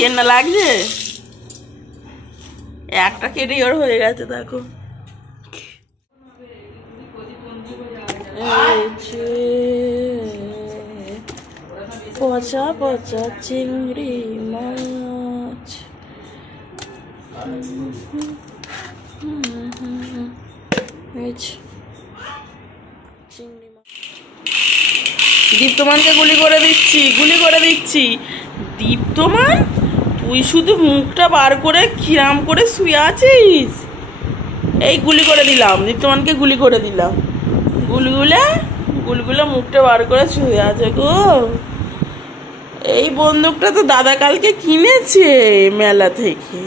ঘেন্না লাগছে, একটা কেটে ওর হয়ে গেছে। দেখো পচা পচা চিংড়ি মাছ। দীপ্তমানকে গুলি করে দিচ্ছি, গুলি করে দিচ্ছি। দীপ্তমান, তুই শুধু মুখটা বার করে কিরাম করে শুয়ে আছিস। এই গুলি করে দিলাম, দীপ্তমানকে গুলি করে দিলাম। গুলগুলো মুখটা বার করে শুয়ে আছে গো। এই বন্দুকটা তো দাদা কালকে কিনেছে মেলা থেকে,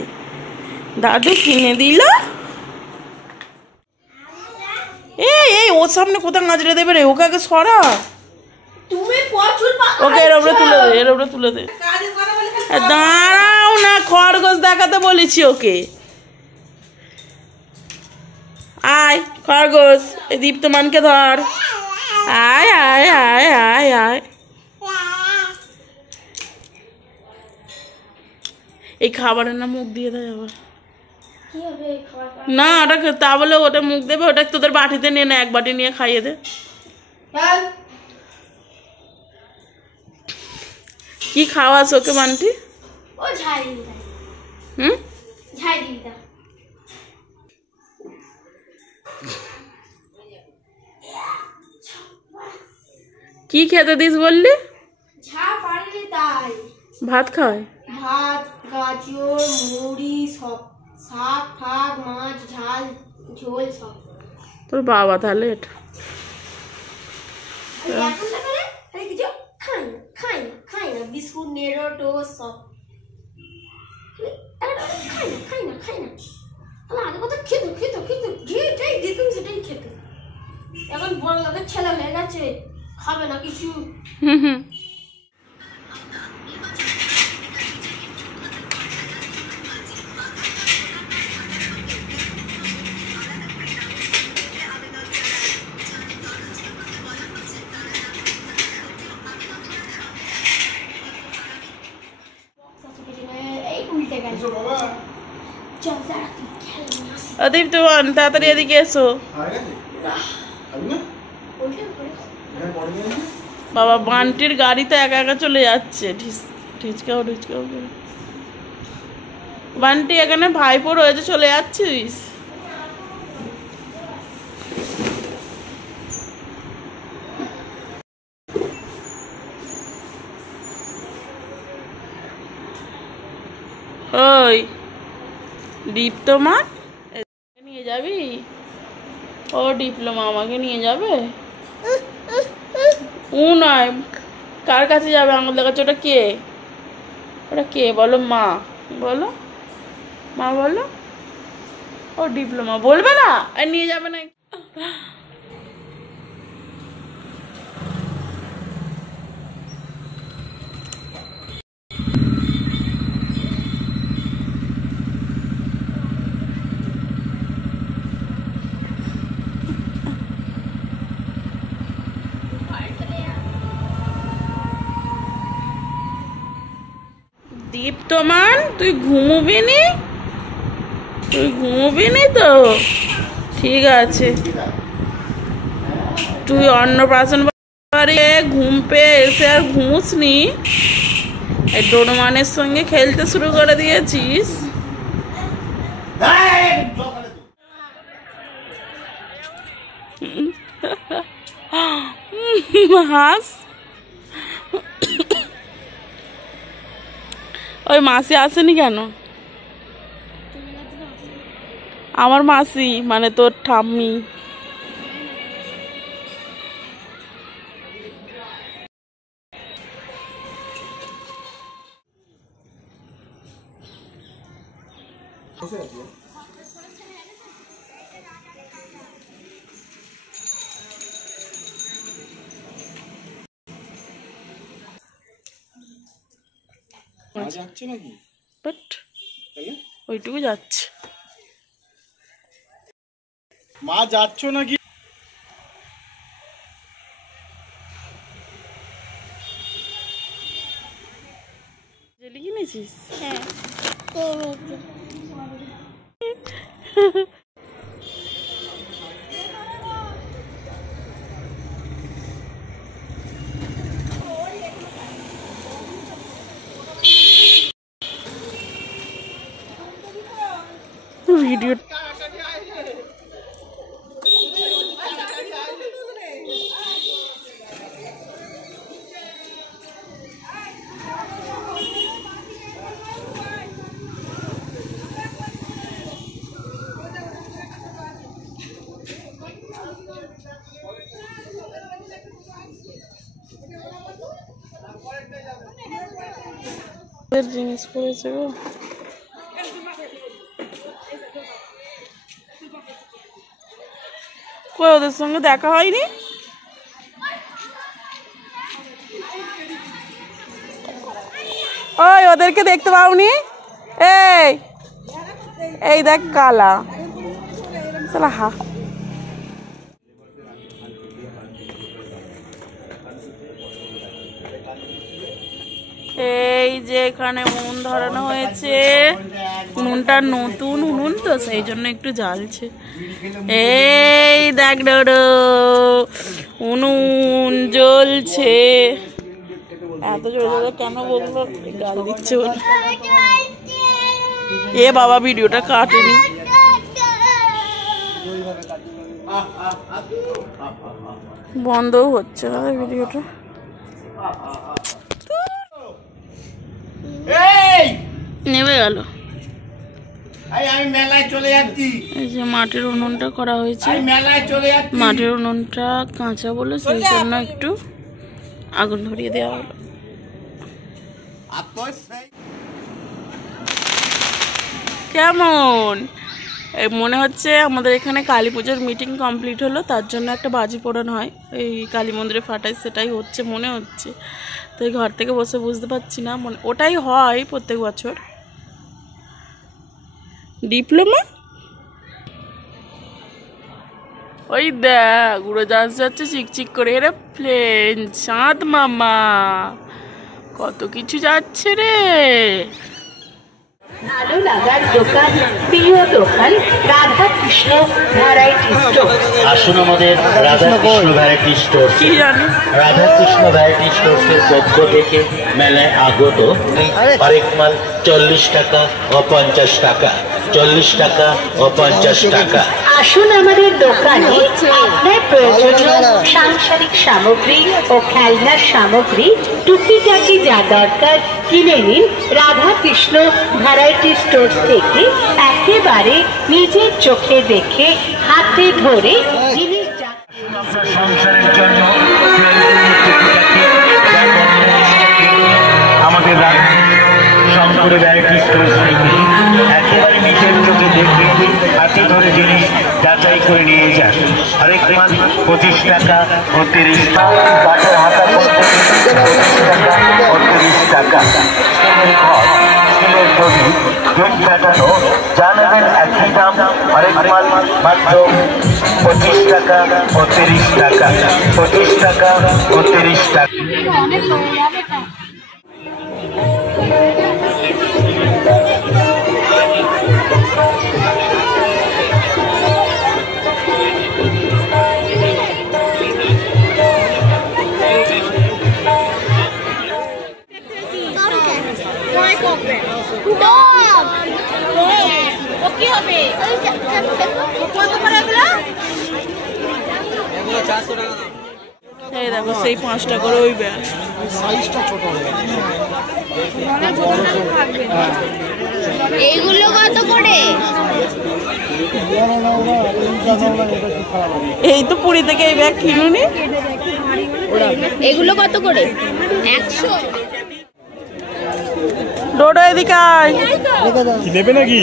দাদু কিনে দিল। এই ওর সামনে কোথাও নাচড়ে দেবে রে, ওকে আগে সরা। ওকে এর উপরে তুলে দে, এর উপরে তুলে দে। দাঁড়াও না, খরগোশ দেখাতে বলেছি ওকে। আয় খরগোশ, এই দীপ্তমানকে ধর। আয় আয় আয় আয় আয়। এই খাবারের না মুখ দিয়ে দেয় আবার। না ওটা তা বলে ওটা মুখ দেবে, ওটা তোদের বাটিতে নিয়ে না, এক বাটি নিয়ে খাইয়ে দে। কি খাওয়াস ওকে বান্টি? হুম, কি খেতে দিস বললি? ভাত খায়, ভাত, গাজর, মুড়ি, সব শাক ফাক, মাছ, ঝাল ঝোল সব। তোর বাবা তাহলে এটা কিছু খাই না বিস্কুট, নেড়ো, টোস্ট সব খাই না। আগে কথা খেতো যেটাই দিতাম সেটাই খেতো। এখন বড় লোকের ছেলে হয়ে গেছে, খাবে না কিছু। দীপ্তমান তাড়াতাড়ি এদিকে এসো। বাবা বান্টির গাড়িতে একা একা চলে যাচ্ছে, ঢিচকাও করে। বান্টি এখানে ভাইপো রয়েছে, চলে যাচ্ছিস? ওই দীপ্তমান নিয়ে যাবি? ও ডিপ্লোমা আমাকে নিয়ে যাবে? ও নয়, কার কাছে যাবে আঙুল দেখাচ্ছে? ওটা কে? ওটা কে বলো? মা বলো, মা বলো। ও ডিপ্লোমা বলবে না, আর নিয়ে যাবে না। দীপ্তমান, তুই ঘুমোবি নি? তুই ঘুমোবি নি তো? ঠিক আছে, তুই অন্নপ্রাশন বাড়ি ঘুম পেয়ে এসে আর ঘুমোস নি, এই ডোরমানের সঙ্গে খেলতে শুরু করে দিয়েছিস। হাস, ওই মাসি আসেনি কেন? আমার মাসি মানে তোর ঠাম্মি। যাচ্ছে নাকি? বাট ওইটুকু যাচ্ছে। মা যাচ্ছ নাকি? জেলি কিনে নিয়েছিস? হ্যাঁ ভিডিও জিনিস করেছে গো। কই ওদের সঙ্গে দেখা হয়নি? ওই ওদেরকে দেখতে পাওনি? এই এই দেখ কালা চলা হা। এই যে এখানে উনুন ধরানো হয়েছে, উনুনটা নতুন উনুন তো সেই জন্য একটু জ্বালছে। এই দেখ ডোডো উনুন জ্বলছে। এত জোরে জোরে কেন বলবো, গাল দিচ্ছে বলে। এ বাবা ভিডিওটা কাটেনি। বন্ধও হচ্ছে না ভিডিওটা। নেমে গেল। আমি মেলায় চলে যাচ্ছি। এই যে মাটির উনুনটা করা হয়েছে, মেলায় চলে যাচ্ছি। মাটির উনুনটা কাঁচা বলে সেই জন্য একটু আগুন ধরিয়ে দেওয়া হলো। কেমন মনে হচ্ছে আমাদের এখানে কালী পুজোর মিটিং কমপ্লিট হলো, তার জন্য একটা বাজি পোড়ানো হয় এই কালী মন্দিরে ফাটাই, সেটাই হচ্ছে মনে হচ্ছে। তো এই ঘর থেকে বসে বুঝতে পারছি না, ওটাই হয় প্রত্যেক বছর। ডিপ্লোমা ওই দেখ উড়োজাহাজ যাচ্ছে চিকচিক করে রে, প্লেন, চাঁদ মামা, কত কিছু যাচ্ছে রে। ভালো লাগার দোকান, প্রিয় দোকান রাধা কৃষ্ণ ভ্যারাইটি স্টোর। আসুন আমাদের রাধা কৃষ্ণ ভ্যারাইটি স্টোর। কি জানি রাধা কৃষ্ণ ভ্যারাইটি স্টোরের পক্ষ থেকে মেলায় আগত হরেক মাল 40 টাকা ও 50 টাকা, 40 টাকা ও 50 টাকা। আসুন আমাদের দোকানে আপনার প্রয়োজনীয় সাংসারিক সামগ্রী ও খেলনার সামগ্রী টুকিটাকি যা দরকার কিনে নিন রাধা কৃষ্ণ ভ্যারাইটি স্টোর থেকে। একেবারে নিজের চোখে দেখে হাতে ধরে জিনিস আপনার সংসারের জন্য আমাদের শঙ্কর ভ্যারাইটি স্টোর থেকে একেবারে নিজের চোখে দেখে হাতে ধরে জিনিস যাচাই করে নিয়ে যান। হরেক মাল 25 টাকা ও 30 টাকা, কাঠের হাতা 25 টাকা ও 30 টাকা, স্টিলের ঘর, স্টিলের দড়ি, গেট কাটানো যা নেবেন একই দাম। হরেক মাল মাত্র 25 টাকা ও 30 টাকা, 25 টাকা ও 30 টাকা। এই দেখো সেই 5 টাকা করে ওই ব্যাগ, সাইজটা ছোট হয়ে গেছে। এইগুলো কত করে? এই তো পুরী থেকে এই ব্যাগ কিনুনি। এগুলো কত করে? 100। ডোডো এদিকে আয়। কি নেবে নাকি?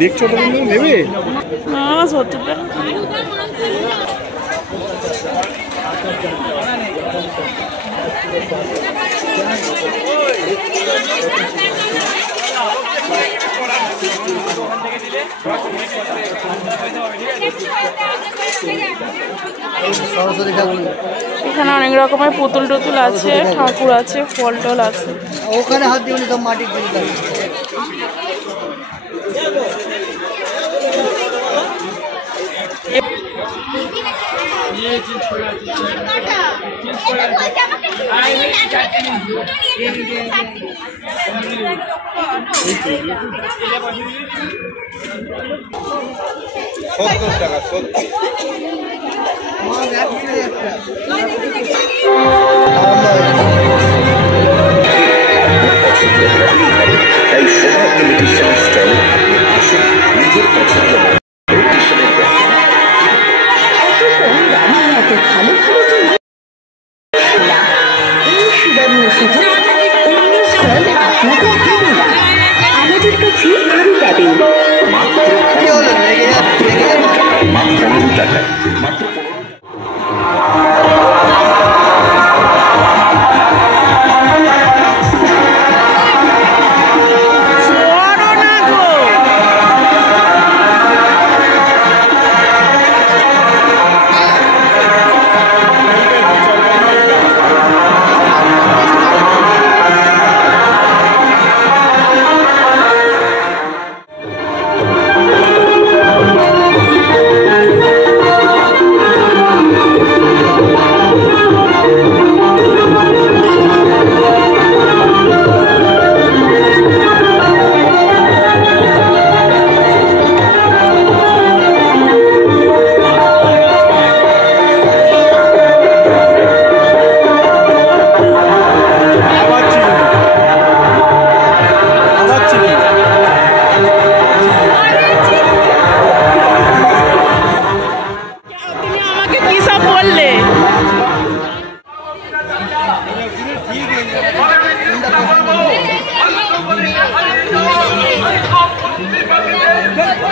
দেখছো তো নেবে? না 70 টাকা। সরস্বতী ঠাকুর। এখানে অনেক রকমের পুতুল টুতুল আছে, ঠাকুর আছে, ফল টল আছে। ওখানে হাত দিবনি, সব মাটির জিনিস আছে।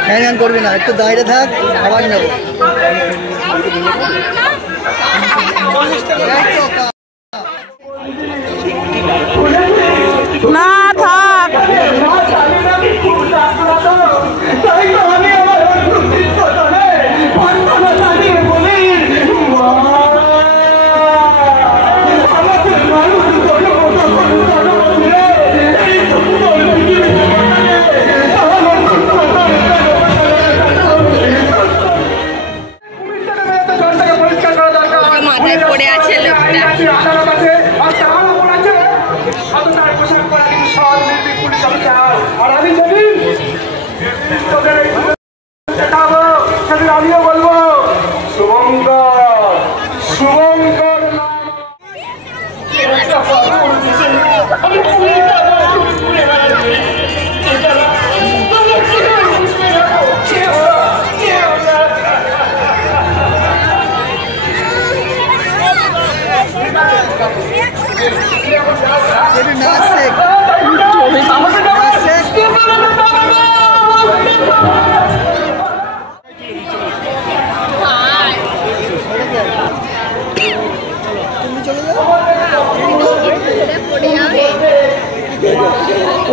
হ্যাং করবি না, একটু দাঁড়িয়ে থাক, আবার নেব। না থাক, মাথায় পড়ে আছে লোকটা। আমিও বলবো শুভঙ্কর, শুভঙ্কর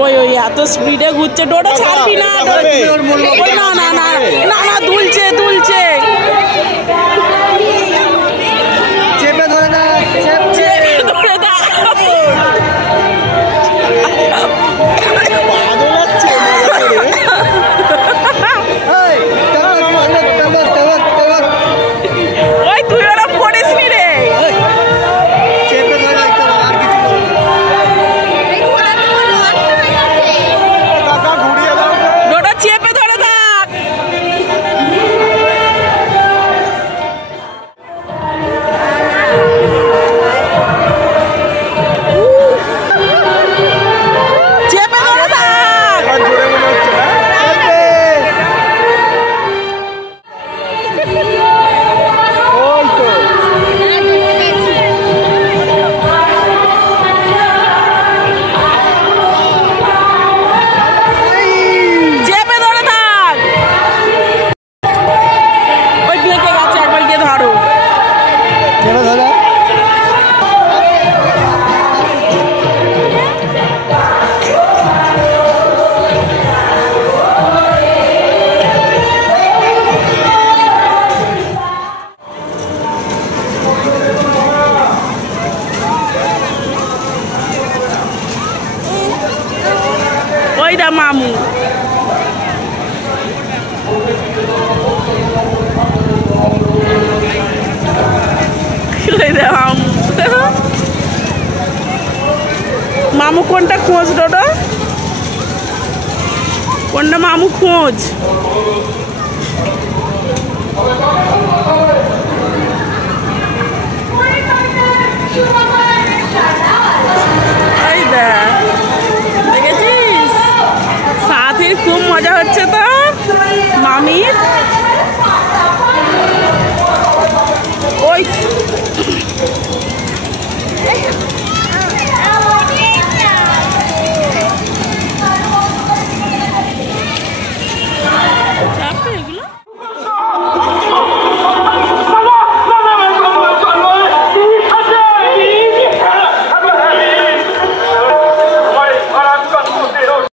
ওই ওই এত স্পিডে ঘুরছে, ডোটা ছাড়বি না, ওই না না না না না, দুলছে দুলছে, চেপে ধরে না, চেপে ধরে না। ওই তুই ওরা পড়িস নি রে, চেপে ধরে রাখতে হবে, আর কিছু ডোটা চেপে ধরে থাক। যা মামু। মামু কোনটা খোঁজ ডোডো, কোনটা মামু খোঁজ।